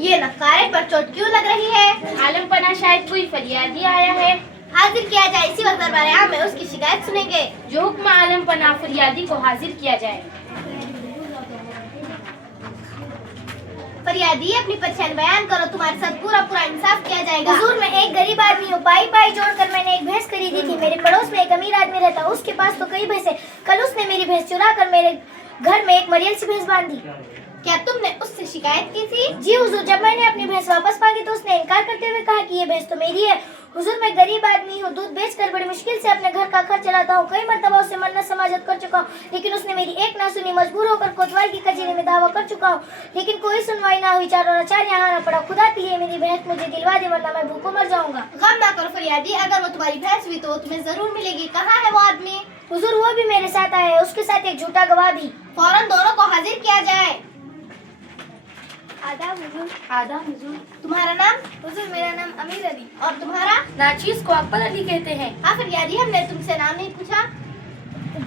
یہ नक्कारे पर चोट क्यों लग रही है? आलम पना शायद कोई फरियादी आया है। हाजिर किया जाए, इसी वक्त दरबार आम में उसकी शिकायत सुनेंगे। जो हुक्म आलम पना फरियादी को हाजिर किया जाए। फरियादी अपनी परेशानी बयान करो, तुम्हारे साथ पूरा इंसाफ किया जाएगा। हुजूर, मैं एक गरीब आदमी हूँ, पाई जोड़कर मैंने एक भैंस खरीदी थी। मेरे पड़ोस में एक अमीर आदमी रहता, उसके पास तो कई भैंसे। कल उसने मेरी भैंस चुरा कर मेरे घर में एक मरियल सी भैंस बांधी। क्या तुमने उससे शिकायत की थी? जी हुजूर, जब मैंने अपनी भैंस वापस मांगी तो उसने इनकार करते हुए कहा कि ये भैंस तो मेरी है। हुजूर, मैं गरीब आदमी हूँ, दूध बेचकर बड़ी मुश्किल से अपने घर का खर्च चलाता हूँ। कई मर्तबा उससे मन्नत समाजत कर चुका हूँ, लेकिन उसने मेरी एक ना सुनी। मजबूर होकर कोतवाल की कचहरी में दावा कर चुका हूँ, लेकिन कोई सुनवाई ना हुई। चारों लाचार यहाँ आना पड़ा। खुदा के लिए मेरी भैंस मुझे दिलवा दे, वरना मैं भूखों मर जाऊंगा। गम ना करो फरियादी, अगर वो तुम्हारी भैंस हुई तो वो तुम्हें जरूर मिलेगी। कहाँ है वो आदमी? हुजूर, वो भी मेरे साथ आया है, उसके साथ एक झूठा गवाह भी। फौरन दोनों को हाजिर किया जाए। आदाब हुजूर। आदाब हुजूर। तुम्हारा नाम? हुजूर, मेरा नाम अमीर अली। और तुम्हारा? नाचीज को अकबर अली कहते हैं। हाँ फरियादी, हमने तुमसे नाम नहीं पूछा।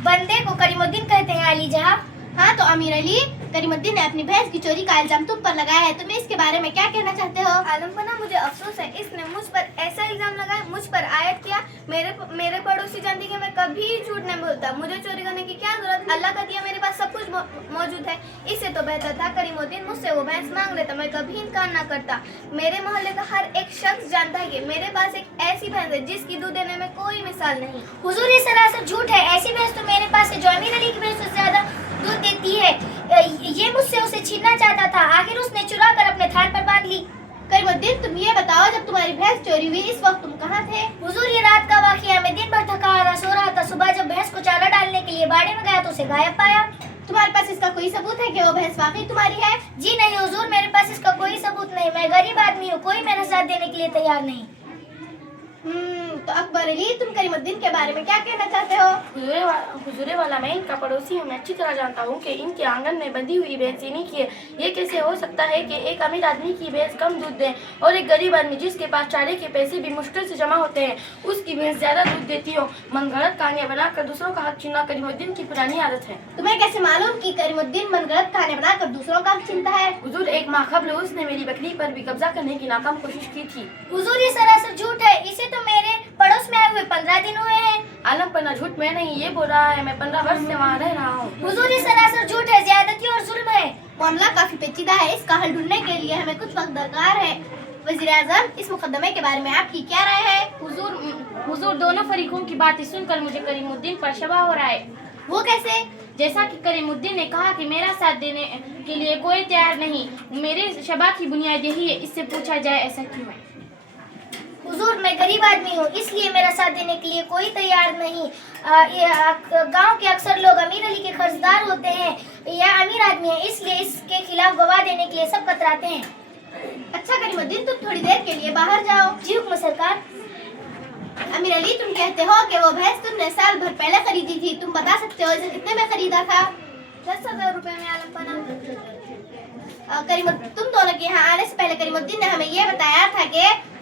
बंदे को करीमुद्दीन कहते हैं अली जहाँ। हाँ तो अमीर अली, करीमुद्दीन ने अपनी भैंस की चोरी का इल्जाम तुम पर लगाया है, तुम्हें इसके बारे में क्या कहना चाहते हो? आलम पना, मुझे अफसोस है, इसने मुझ पर ऐसा इल्जाम लगाया, मुझ पर आयत किया। मेरे पड़ोसी जानती कि मैं कभी झूठ नहीं बोलता। मुझे चोरी करने की क्या जरूरत? अल्लाह का दिया, मेरे पास सब कुछ मौजूद है। इससे तो बेहतर था करीमुद्दीन मुझसे वो भैंस मांग लेता, मैं कभी इनकार ना करता। मेरे मोहल्ले का हर एक शख्स जानता है कि मेरे पास एक ऐसी भैंस है जिसकी दूध देने में कोई मिसाल नहीं। हुजूर, ये सरासर झूठ है। ऐसी भैंस तो मेरे पास है जो अमीर अली की भैंस से ज्यादा दूध देती है। ये मुझसे उसे छीनना चाहता था, आखिर उसने चुरा कर अपने थान पर बांध ली। करीमुद्दीन, तुम ये बताओ, जब तुम्हारी भैंस चोरी हुई इस वक्त तुम कहाँ थे? हुजूर, ये रात का वाकया, मैं दिन भर थका हारा सो रहा था। सुबह जब भैंस को चारा डालने के लिए बाड़े में गया तो उसे गायब पाया। तुम्हारे पास इसका कोई सबूत है कि वो भैंस वाकई तुम्हारी है? जी नहीं हुजूर, मेरे पास इसका कोई सबूत नहीं। मैं गरीब आदमी हूँ, कोई मेरा साथ देने के लिए तैयार नहीं। तो अकबर अली, तुम करीमुद्दीन के बारे में क्या कहना चाहते हो? हुजूरे वाला, मैं इनका पड़ोसी हूँ। मैं अच्छी तरह जानता हूँ कि इनके आंगन में बंधी हुई भैंस इन्हीं की है। ये कैसे हो सकता है कि एक अमीर आदमी की भैंस कम दूध दे और एक गरीब आदमी जिसके पास चारे के पैसे भी मुश्किल से जमा होते हैं उसकी भैंस ज्यादा दूध देती हो? मनगढ़ंत कहानियां बनाकर दूसरों का हक छीनना करीमुद्दीन की पुरानी आदत है। तुम्हें कैसे मालूम कि करीमुद्दीन मनगढ़ंत कहानियां बनाकर दूसरों का हक छीनता है? हुजूर, एक माह कबल उसने मेरी बकरी पर भी कब्जा करने की नाकाम कोशिश की थी। हुजूर, ये सरासर झूठ है। इसे तो मेरे पड़ोस में आए हुए 15 दिन हुए हैं। आलम पना झूठ में नहीं, ये बोल रहा है। मैं 15 वर्ष से वहाँ रह रहा हूँ। हुजूर, ये सरासर झूठ है, ज्यादती और जुल्म है। मामला काफी पेचीदा है, इसका हल ढूंढने के लिए हमें कुछ वक्त दरकार है। वजीर आजम, इस मुकदमे के बारे में आपकी क्या राय है? हुजूर, दोनों फरीकों की बातें सुनकर मुझे करीमुद्दीन पर शबा हो रहा है। वो कैसे? जैसा कि करीमुद्दीन ने कहा कि मेरा साथ देने के लिए कोई तैयार नहीं। मेरे शबा की बुनियाद यही है, इससे पूछा जाए ऐसा क्यों है? हुजूर, मैं गरीब आदमी हूँ, इसलिए मेरा साथ देने के लिए कोई तैयार नहीं। गांव के अक्सर लोग अमीर अली के कर्जदार होते हैं या अमीर आदमी है, इसलिए इसके खिलाफ गवाह देने के लिए सब कतराते हैं। अच्छा करीमुद्दीन, तुम थोड़ी देर के लिए बाहर जाओ। जी हुक्म सरकार। अमीर अली, तुम कहते हो कि वो भैंस तुमने साल भर पहले खरीदी थी, तुम बता सकते हो इसे कितने में खरीदा था? 10,000 रुपए में आलम पना। तुम दोनों के यहाँ आने से पहले करीमुद्दीन ने हमें ये बताया था कि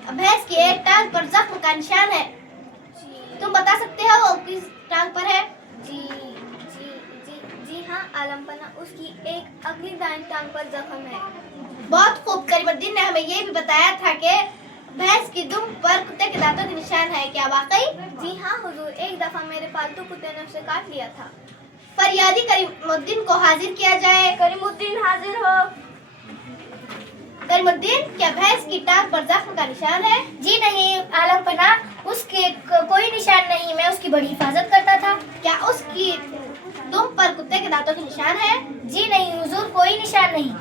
भैंस की एक टांग पर जख्म का निशान है। तुम बता सकते हो वो किस टांग पर है? जी हाँ आलम पना, उसकी एक अगली दाएं टांग पर जख्म है। बहुत खूब। करीमुद्दीन ने हमें ये भी बताया था कि भैंस की दुम पर कुत्ते के दांतों के निशान है, क्या वाकई? जी हाँ हुजूर, एक दफा मेरे पालतू कुत्ते ने उसे काट लिया था। फरियादी करीमुद्दीन को हाजिर किया जाए। करीमुद्दीन हाजिर हो। करीमुद्दीन, क्या भैंस की टांग पर जख्म का निशान है? जी नहीं आलम पना, उसके कोई निशान नहीं, मैं उसकी बड़ी हिफाजत करता था। क्या उसकी दुम पर कुत्ते के दांतों के निशान है? जी नहीं हुजूर, कोई निशान नहीं।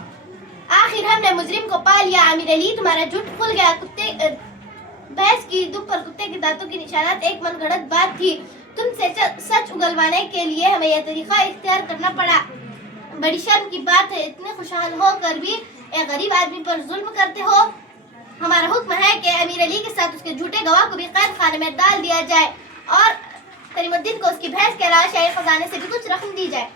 आखिर हमने मुजरिम को पा लिया। अमीर अली, तुम्हारा झूठ खुल गया। भैंस की दुम पर कुत्ते के दांतों के निशानात एक मनगढ़ंत बात थी। तुमसे सच उगलवाने के लिए हमें यह तरीका इख्तियार करना पड़ा। बड़ी शर्म की बात है, इतने खुशहाल होकर भी एक गरीब आदमी पर जुल्म करते हो। हमारा हुक्म है कि अमीर अली के साथ उसके झूठे गवाह को भी कैद खाने में डाल दिया जाए और करीमुद्दीन को उसकी भैंस के अलावा शाही खजाने से भी कुछ रकम दी जाए।